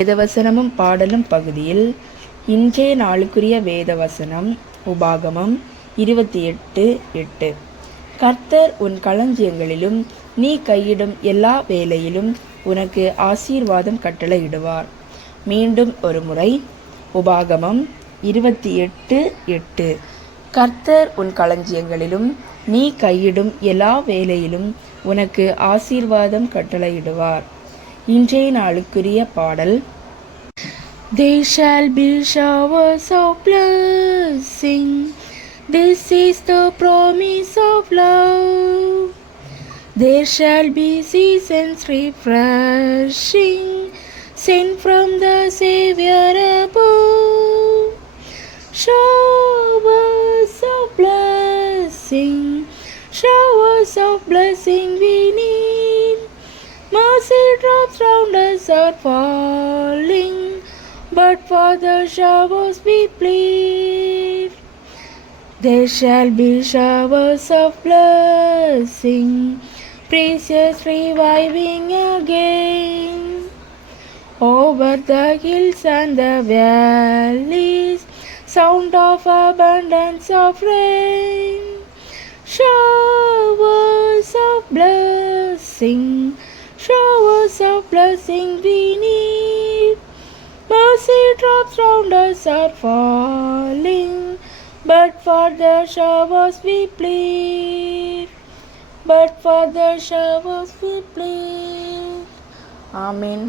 வேதவசனமும் பாடலும் பகுதியில் இன்றைய நாளுக்குரிய வேதவசனம் உபாகமம் 28:8. கர்த்தர் உன் களஞ்சியங்களிலும் நீ கையிடும் எல்லா வேலையிலும் உனக்கு ஆசீர்வாதம் கட்டளையிடுவார். மீண்டும் ஒரு முறை, உபாகமம் 28:8. கர்த்தர் உன் களஞ்சியங்களிலும் நீ கையிடும் எல்லா வேலையிலும் உனக்கு ஆசீர்வாதம் கட்டளையிடுவார். இன்றைய நாளுக்குரிய பாடல். There shall be showers of blessing. This is the promise of love. There shall be seasons refreshing, sent from the Savior above. Showers of blessing, showers of blessing we need. Mercy drops round us are falling, but for the showers we plead. There shall be showers of blessing, precious reviving again, over the hills and the valleys, sound of abundance of rain. Showers of blessing, showers of blessing we need. Mercy drops round us are falling, but for the showers we plead. But for the showers we plead. Amen.